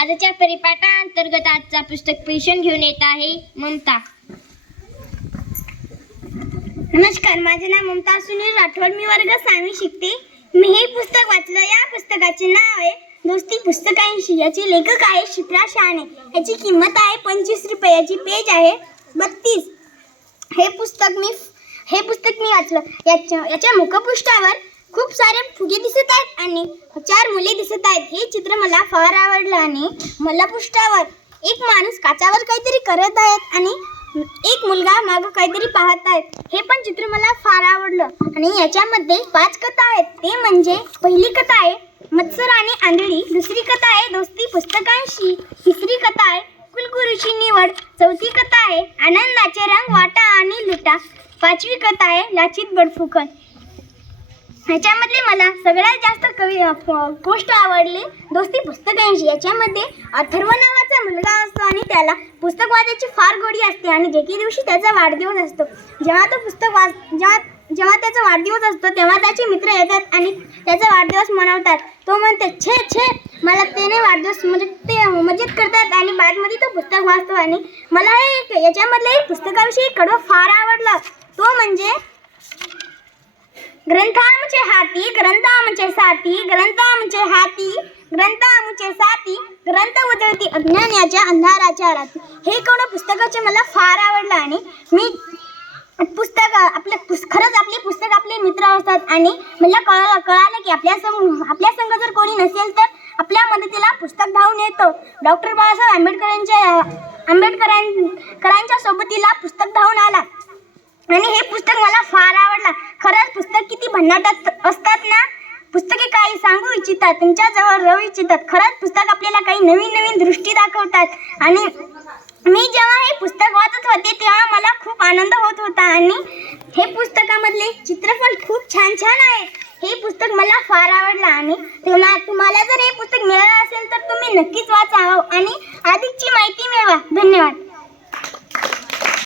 आजच्या परिपाठा अंतर्गत आजचा पुस्तक पेशन घेऊन येत आहे ममता. नमस्कार माझे नाव ममता सुनील राठोड. मी वर्ग सामी शिकते. मी हे पुस्तक वाचलं. या पुस्तकाचे नाव आहे दोस्ती पुस्तकांशी याचे लेखक आहे शिप्रा शहाणे. याची किंमत आहे पंचवीस रुपये. याची पेज आहे बत्तीस. हे पुस्तक मी हे पुस्तक मी वाचलं. याच्या याच्या मुखपृष्ठावर खूप सारे फुगे दिसत आहेत आणि चार मुले दिसत आहेत. हे चित्र मला फार आवडलं आणि मला पृष्ठावर एक माणूस काचावर काहीतरी करत आहेत आणि एक मुलगा माग काहीतरी पाहत आहेत. हे पण चित्र मला फार आवडलं आणि याच्यामध्ये पाच कथा आहेत. ते म्हणजे पहिली कथा आहे मत्सर आणि आंधळी दुसरी कथा आहे दोस्ती पुस्तकांशी तिसरी कथा आहे कुलगुरूची निवड चौथी कथा आहे आनंदाचे रंग वाटा आणि लुटा पाचवी कथा आहे लाचित बडफुकन ह्याच्यामधले मला सगळ्यात जास्त कवी गोष्ट आवडली. दोस्ती पुस्तकांची याच्यामध्ये अथर्व नावाचा मुलगा असतो आणि त्याला पुस्तक वाचायची फार गोडी असते आणि जेके दिवशी त्याचा वाढदिवस असतो. जेव्हा तो पुस्तक वाच जेव्हा जेव्हा त्याचा वाढदिवस असतो तेव्हा त्याचे मित्र येतात आणि त्याचा वाढदिवस मनवतात. तो म्हणते छे छे मला त्याने वाढदिवस म्हणजे ते मजेत करतात आणि बादमध्ये तो पुस्तक वाचतो आणि मला हे एक पुस्तकाविषयी कडवं फार आवडलं. तो म्हणजे ग्रंथ आमचे हाती ग्रंथ आमचे साथी ग्रंथ आमचे हाती ग्रंथ आमचे साथी ग्रंथ उजळती अज्ञानाच्या अंधाराच्या राती हे कोण पुस्तकाचे मला फार आवडलं आणि मी पुस्तक आपले पुस खरंच आपले पुस्तक आपले मित्र असतात आणि मला कळलं कळालं की आपल्या संग आपल्या संग जर कोणी नसेल तर आपल्या मदतीला पुस्तक धावून येतो. डॉक्टर बाबासाहेब आंबेडकरांच्या आंबेडकरांच्या सोबतीला पुस्तक धावून आला. आणि हे पुस्तक मला फार आवडला. खरंच भन्नाट असतात ना पुस्तके काही सांगू इच्छितात तुमच्याजवळ राहू इच्छितात. खरंच पुस्तक आपल्याला काही नवीन नवीन दृष्टी दाखवतात. आणि मी जेव्हा हे पुस्तक वाचत होते तेव्हा मला खूप आनंद होत होता. आणि हे पुस्तकामधले चित्रपट खूप छान छान आहे. हे पुस्तक मला फार आवडलं. आणि तुम्हा तुम्हाला जर हे पुस्तक मिळालं असेल तर तुम्ही नक्कीच वाचा आणि अधिकची माहिती मिळवा. धन्यवाद.